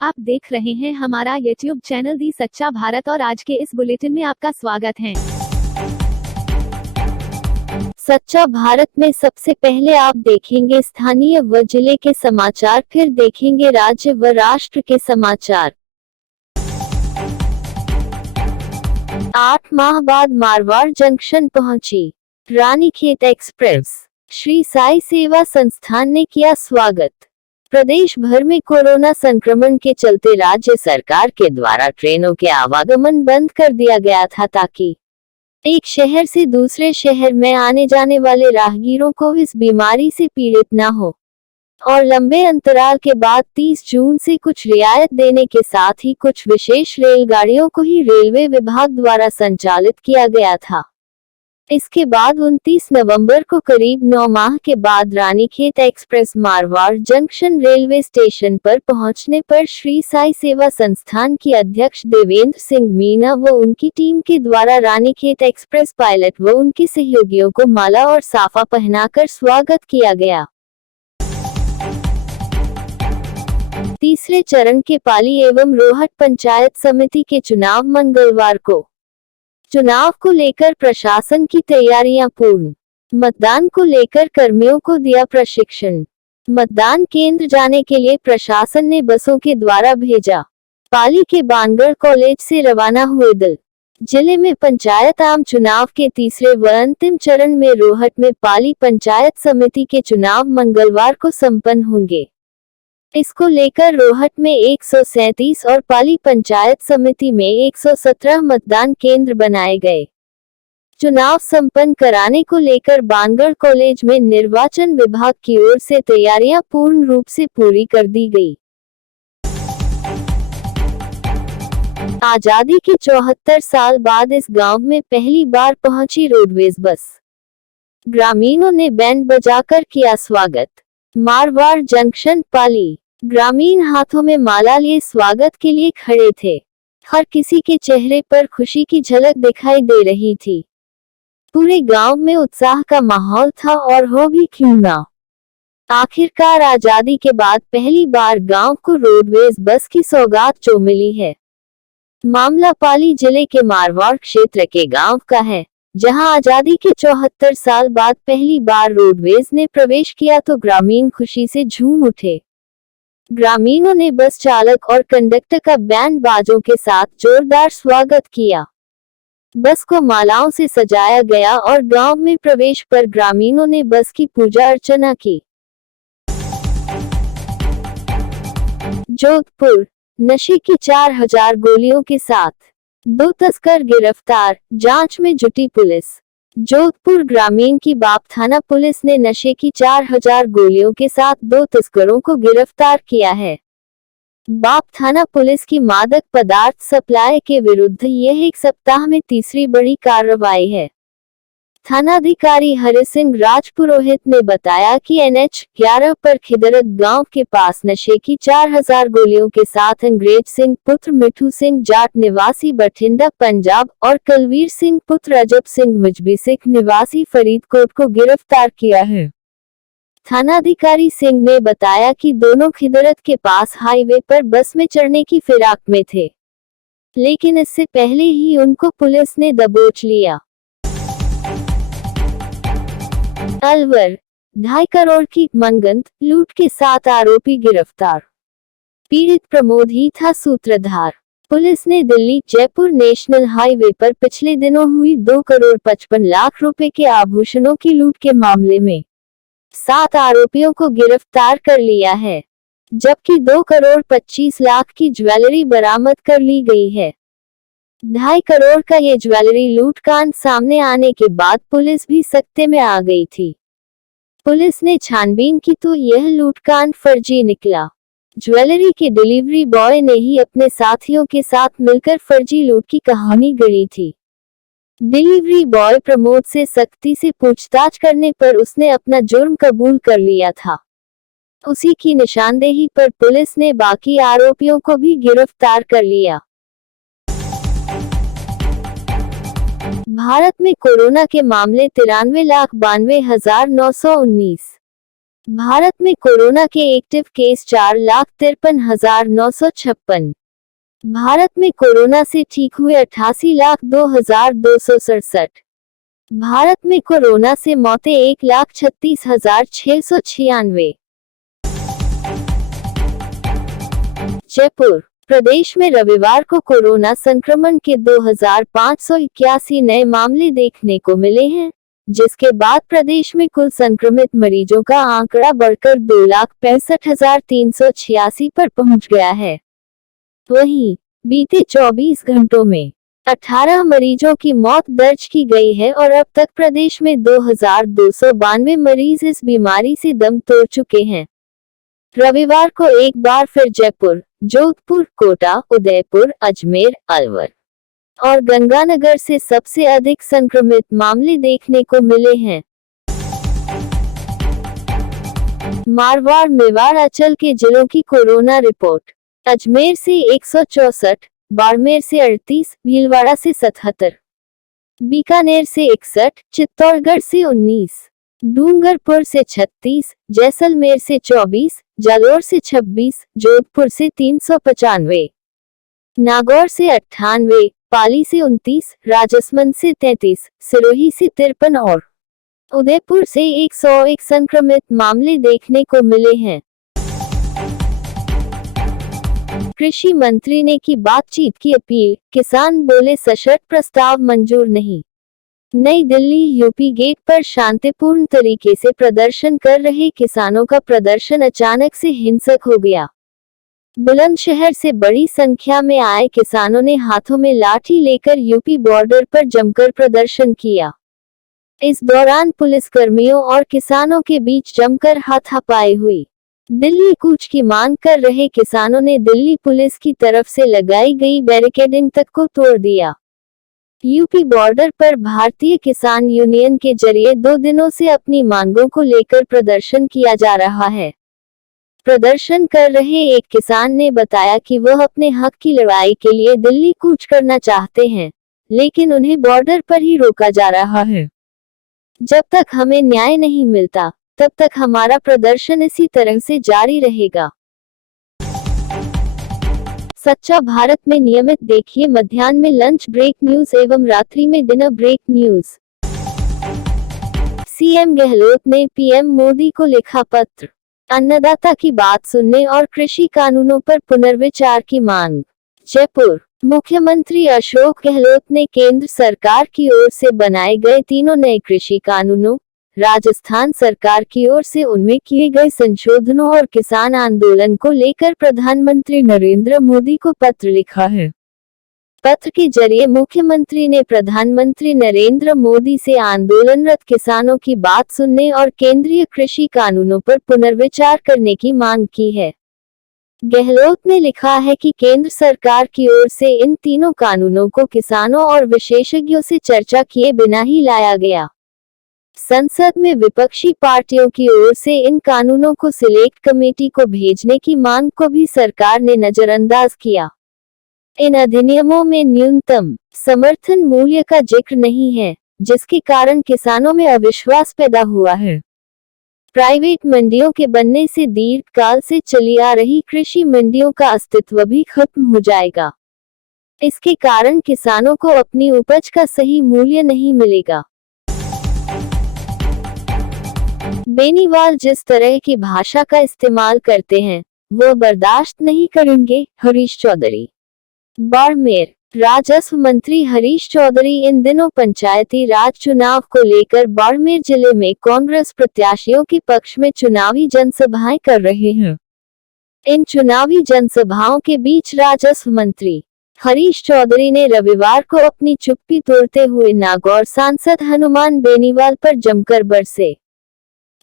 आप देख रहे हैं हमारा YouTube चैनल दी सच्चा भारत और आज के इस बुलेटिन में आपका स्वागत है। सच्चा भारत में सबसे पहले आप देखेंगे स्थानीय व जिले के समाचार, फिर देखेंगे राज्य व राष्ट्र के समाचार। 8 माह बाद मारवाड़ जंक्शन पहुंची रानीखेत एक्सप्रेस। श्री साई सेवा संस्थान ने किया स्वागत। प्रदेश भर में कोरोना संक्रमण के चलते राज्य सरकार के द्वारा ट्रेनों के आवागमन बंद कर दिया गया था ताकि एक शहर से दूसरे शहर में आने जाने वाले राहगीरों को इस बीमारी से पीड़ित न हो और लंबे अंतराल के बाद 30 जून से कुछ रियायत देने के साथ ही कुछ विशेष रेलगाड़ियों को ही रेलवे विभाग द्वारा संचालित किया गया था। इसके बाद 29 नवंबर को करीब 9 माह के बाद Ranikhet express Marwar junction railway station पर पहुंचने पर श्री साई सेवा संस्थान की अध्यक्ष देवेंद्र सिंह मीना व उनकी टीम के द्वारा रानीखेत एक्सप्रेस पायलट व उनके सहयोगियों को माला और साफा पहनाकर स्वागत किया गया। तीसरे चरण के पाली एवं रोहट पंचायत समिति के चुनाव मंगलवार को। चुनाव को लेकर प्रशासन की तैयारियां पूर्ण। मतदान को लेकर कर्मियों को दिया प्रशिक्षण। मतदान केंद्र जाने के लिए प्रशासन ने बसों के द्वारा भेजा। पाली के बानगढ़ कॉलेज से रवाना हुए दल। जिले में पंचायत आम चुनाव के तीसरे व अंतिम चरण में रोहट में पाली पंचायत समिति के चुनाव मंगलवार को संपन्न होंगे। इसको लेकर रोहट में 137 और पाली पंचायत समिति में 117 मतदान केंद्र बनाए गए। चुनाव संपन्न कराने को लेकर बानगढ़ कॉलेज में निर्वाचन विभाग की ओर से तैयारियां पूर्ण रूप से पूरी कर दी गई। आजादी के 74 साल बाद इस गांव में पहली बार पहुंची रोडवेज बस। ग्रामीणों ने बैंड बजाकर किया स्वागत। मारवाड़ जंक्शन पाली। ग्रामीण हाथों में माला लिए स्वागत के लिए खड़े थे। हर किसी के चेहरे पर खुशी की झलक दिखाई दे रही थी। पूरे गांव में उत्साह का माहौल था और हो भी क्यों ना। आखिरकार आजादी के बाद पहली बार गांव को रोडवेज बस की सौगात जो मिली है। मामला पाली जिले के मारवाड़ क्षेत्र के गांव का है, जहां आजादी के 74 साल बाद पहली बार रोडवेज ने प्रवेश किया तो ग्रामीण खुशी से झूम उठे। ग्रामीणों ने बस चालक और कंडक्टर का बैंड बाजों के साथ जोरदार स्वागत किया। बस को मालाओं से सजाया गया और गांव में प्रवेश पर ग्रामीणों ने बस की पूजा अर्चना की। जोधपुर। नशे की 4000 गोलियों के साथ 2 तस्कर गिरफ्तार, जांच में जुटी पुलिस। जोधपुर ग्रामीण की बाप थाना पुलिस ने नशे की 4000 गोलियों के साथ 2 तस्करों को गिरफ्तार किया है। बाप थाना पुलिस की मादक पदार्थ सप्लाई के विरुद्ध यह एक सप्ताह में तीसरी बड़ी कार्रवाई है। थानाधिकारी हरि सिंह राजपुरोहित ने बताया कि NH 11 पर खिदरत गांव के पास नशे की 4000 गोलियों के साथ अंग्रेज सिंह पुत्र मिठू सिंह जाट निवासी बठिंडा पंजाब और कलवीर सिंह पुत्र अजब सिंह मुजबी सिख निवासी फरीदकोट को गिरफ्तार किया है। थानाधिकारी सिंह ने बताया कि दोनों खिदरत के पास हाईवे पर बस में चढ़ने की फिराक में थे, लेकिन इससे पहले ही उनको पुलिस ने दबोच लिया। अलवर। 2.5 करोड़ की मनगंत लूट के 7 आरोपी गिरफ्तार। पीड़ित प्रमोद ही था सूत्रधार। पुलिस ने दिल्ली जयपुर नेशनल हाईवे पर पिछले दिनों हुई 2 करोड़ 55 लाख रुपए के आभूषणों की लूट के मामले में 7 आरोपियों को गिरफ्तार कर लिया है, जबकि 2 करोड़ 25 लाख की ज्वेलरी बरामद कर ली गई है। 2.5 करोड़ का ये ज्वेलरी लूट कांड सामने आने के बाद पुलिस भी सख्ते में आ गई थी। पुलिस ने छानबीन की तो यह लूटकांड फर्जी निकला। ज्वेलरी के डिलीवरी बॉय ने ही अपने साथियों के साथ मिलकर फर्जी लूट की कहानी गढ़ी थी। डिलीवरी बॉय प्रमोद से सख्ती से पूछताछ करने पर उसने अपना जुर्म कबूल कर लिया था। उसी की निशानदेही पर पुलिस ने बाकी आरोपियों को भी गिरफ्तार कर लिया। भारत में कोरोना के मामले 93,92,919। भारत में कोरोना के एक्टिव केस 4,53,956। भारत में कोरोना से ठीक हुए 88,02,267। भारत में कोरोना से मौतें 1,36,696। जयपुर प्रदेश में रविवार को कोरोना संक्रमण के 2,581 नए मामले देखने को मिले हैं, जिसके बाद प्रदेश में कुल संक्रमित मरीजों का आंकड़ा बढ़कर 2,65,386 पर पहुंच गया है। वहीं बीते 24 घंटों में 18 मरीजों की मौत दर्ज की गई है और अब तक प्रदेश में 2,292 मरीज इस बीमारी से दम तोड़ चुके हैं। रविवार को एक बार फिर जयपुर, जोधपुर, कोटा, उदयपुर, अजमेर, अलवर और गंगानगर से सबसे अधिक संक्रमित मामले देखने को मिले हैं। मारवाड़, मेवाड़, अंचल के जिलों की कोरोना रिपोर्ट। अजमेर से 164, बाड़मेर से 38, भीलवाड़ा से 77, बीकानेर से 61, चित्तौड़गढ़ से 19, डूंगरपुर से 36, जैसलमेर से 24, जालोर से 26, जोधपुर से 395, नागौर से 98, पाली से 29, राजसमंद से 33, सिरोही से 53 और उदयपुर से 101 संक्रमित मामले देखने को मिले हैं। कृषि मंत्री ने की बातचीत की अपील, किसान बोले सशर्त प्रस्ताव मंजूर नहीं। नई दिल्ली, यूपी गेट पर शांतिपूर्ण तरीके से प्रदर्शन कर रहे किसानों का प्रदर्शन अचानक से हिंसक हो गया। बुलंदशहर से बड़ी संख्या में आए किसानों ने हाथों में लाठी लेकर यूपी बॉर्डर पर जमकर प्रदर्शन किया। इस दौरान पुलिसकर्मियों और किसानों के बीच जमकर हाथापाई हुई। दिल्ली कूच की मांग कर रहे किसानों ने दिल्ली पुलिस की तरफ से लगाई गई बैरिकेडिंग तक को तोड़ दिया। यूपी बॉर्डर पर भारतीय किसान यूनियन के जरिए 2 दिनों से अपनी मांगों को लेकर प्रदर्शन किया जा रहा है। प्रदर्शन कर रहे एक किसान ने बताया कि वह अपने हक की लड़ाई के लिए दिल्ली कूच करना चाहते हैं, लेकिन उन्हें बॉर्डर पर ही रोका जा रहा है। जब तक हमें न्याय नहीं मिलता, तब तक हमारा प्रदर्शन इसी तरह से जारी रहेगा। सच्चा भारत में नियमित देखिए मध्याह्न में लंच ब्रेक न्यूज एवं रात्रि में dinner break news. CM Gehlot ने पीएम मोदी को लिखा पत्र, अन्नदाता की बात सुनने और कृषि कानूनों पर पुनर्विचार की मांग। जयपुर मुख्यमंत्री अशोक गहलोत ने केंद्र सरकार की ओर से बनाए गए 3 नए कृषि कानूनों, राजस्थान सरकार की ओर से उनमें किए गए संशोधनों और किसान आंदोलन को लेकर प्रधानमंत्री नरेंद्र मोदी को पत्र लिखा है। पत्र के जरिए मुख्यमंत्री ने प्रधानमंत्री नरेंद्र मोदी से आंदोलनरत किसानों की बात सुनने और केंद्रीय कृषि कानूनों पर पुनर्विचार करने की मांग की है। गहलोत ने लिखा है कि केंद्र सरकार की ओर से इन 3 कानूनों को किसानों और विशेषज्ञों से चर्चा किए बिना ही लाया गया। संसद में विपक्षी पार्टियों की ओर से इन कानूनों को सिलेक्ट कमेटी को भेजने की मांग को भी सरकार ने नजरअंदाज किया। इन अधिनियमों में न्यूनतम समर्थन मूल्य का जिक्र नहीं है, जिसके कारण किसानों में अविश्वास पैदा हुआ है। प्राइवेट मंडियों के बनने से दीर्घकाल से चली आ रही कृषि मंडियों का अस्तित्व भी खत्म हो जाएगा। इसके कारण किसानों को अपनी उपज का सही मूल्य नहीं मिलेगा। बेनीवाल जिस तरह की भाषा का इस्तेमाल करते हैं, वो बर्दाश्त नहीं करेंगे, हरीश चौधरी। बाड़मेर राजस्व मंत्री हरीश चौधरी इन दिनों पंचायती राज चुनाव को लेकर बाड़मेर जिले में कांग्रेस प्रत्याशियों के पक्ष में चुनावी जनसभाएं कर रहे हैं। इन चुनावी जनसभाओं के बीच राजस्व मंत्री हरीश चौधरी ने रविवार को अपनी चुप्पी तोड़ते हुए नागौर सांसद हनुमान बेनीवाल पर जमकर बरसे।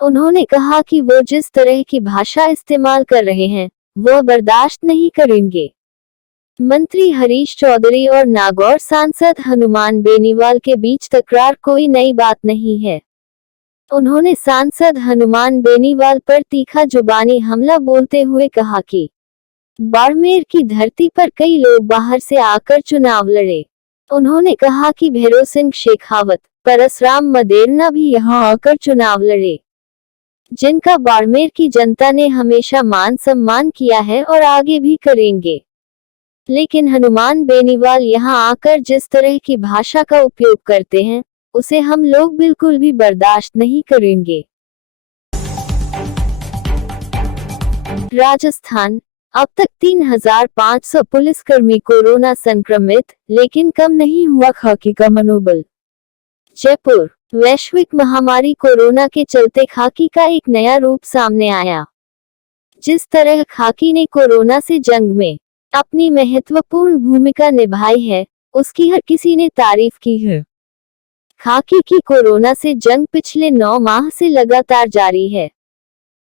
उन्होंने कहा कि वो जिस तरह की भाषा इस्तेमाल कर रहे हैं, वो बर्दाश्त नहीं करेंगे। मंत्री हरीश चौधरी और नागौर सांसद हनुमान बेनीवाल के बीच तकरार कोई नई बात नहीं है। उन्होंने सांसद हनुमान बेनीवाल पर तीखा जुबानी हमला बोलते हुए कहा कि बाड़मेर की धरती पर कई लोग बाहर से आकर चुनाव लड़े। उन्होंने कहा कि भैरों सिंह शेखावत, परसराम मदेरना भी यहां आकर चुनाव लड़े। जिनका बाड़मेर की जनता ने हमेशा मान सम्मान किया है और आगे भी करेंगे। लेकिन हनुमान बेनीवाल यहाँ आकर जिस तरह की भाषा का उपयोग करते हैं, उसे हम लोग बिल्कुल भी बर्दाश्त नहीं करेंगे। राजस्थान, अब तक 3,500 पुलिसकर्मी कोरोना संक्रमित, लेकिन कम नहीं हुआ खाकी का मनोबल। जयपुर, वैश्विक महामारी कोरोना के चलते खाकी का एक नया रूप सामने आया। जिस तरह खाकी ने कोरोना से जंग में अपनी महत्वपूर्ण भूमिका निभाई है, उसकी हर किसी ने तारीफ की है। खाकी की कोरोना से जंग पिछले 9 माह से लगातार जारी है।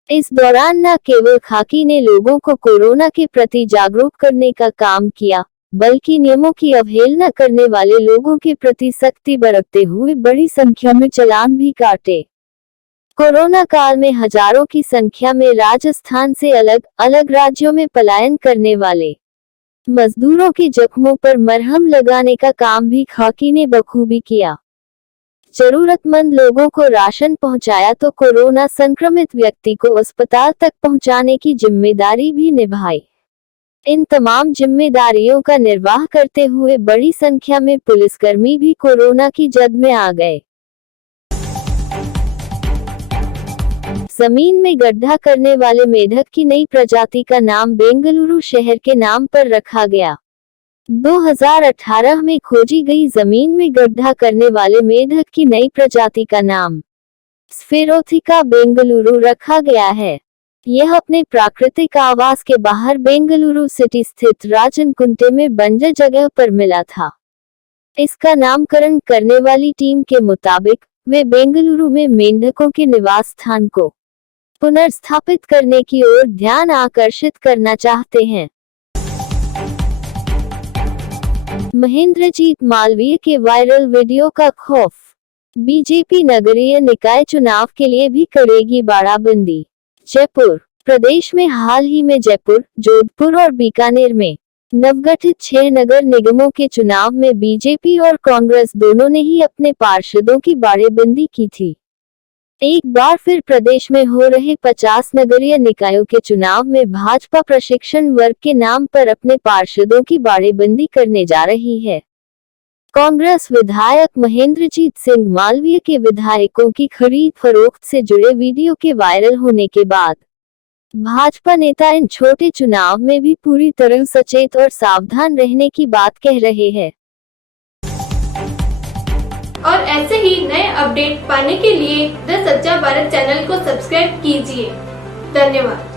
इस दौरान न केवल खाकी ने लोगों को कोरोना के प्रति जागरूक करने का काम किया, बल्कि नियमों की अवहेलना करने वाले लोगों के प्रति सख्ती बरतते हुए बड़ी संख्या में चालान भी काटे। कोरोना काल में हजारों की संख्या में राजस्थान से अलग अलग राज्यों में पलायन करने वाले मजदूरों के जख्मों पर मरहम लगाने का काम भी खाकी ने बखूबी किया। जरूरतमंद लोगों को राशन पहुंचाया तो कोरोना संक्रमित व्यक्ति को अस्पताल तक पहुंचाने की जिम्मेदारी भी निभाई। इन तमाम जिम्मेदारियों का निर्वाह करते हुए बड़ी संख्या में पुलिसकर्मी भी कोरोना की जद में आ गए। जमीन में गड्ढा करने वाले मेढक की नई प्रजाति का नाम बेंगलुरु शहर के नाम पर रखा गया। 2018 में खोजी गई जमीन में गड्ढा करने वाले मेढक की नई प्रजाति का नाम स्फेरोथिका बेंगलुरु रखा गया है। यह अपने प्राकृतिक आवास के बाहर बेंगलुरु सिटी स्थित राजनकुंटे में बंजर जगह पर मिला था। इसका नामकरण करने वाली टीम के मुताबिक वे बेंगलुरु में मेंढकों के निवास स्थान को पुनर्स्थापित करने की ओर ध्यान आकर्षित करना चाहते हैं। महेंद्रजीत मालवीय के वायरल वीडियो का खौफ, बीजेपी नगरीय निकाय चुनाव के लिए भी करेगी बाड़ाबंदी। जयपुर, प्रदेश में हाल ही में जयपुर, जोधपुर और बीकानेर में नवगठित 6 नगर निगमों के चुनाव में बीजेपी और कांग्रेस दोनों ने ही अपने पार्षदों की बाड़ेबंदी की थी। एक बार फिर प्रदेश में हो रहे 50 नगरीय निकायों के चुनाव में भाजपा प्रशिक्षण वर्ग के नाम पर अपने पार्षदों की बाड़ेबंदी करने जा रही है। कांग्रेस विधायक महेंद्रजीत सिंह मालवीय के विधायकों की खरीद फरोख्त से जुड़े वीडियो के वायरल होने के बाद भाजपा नेता इन छोटे चुनाव में भी पूरी तरह सचेत और सावधान रहने की बात कह रहे हैं। और ऐसे ही नए अपडेट पाने के लिए द सच्चा भारत चैनल को सब्सक्राइब कीजिए। धन्यवाद।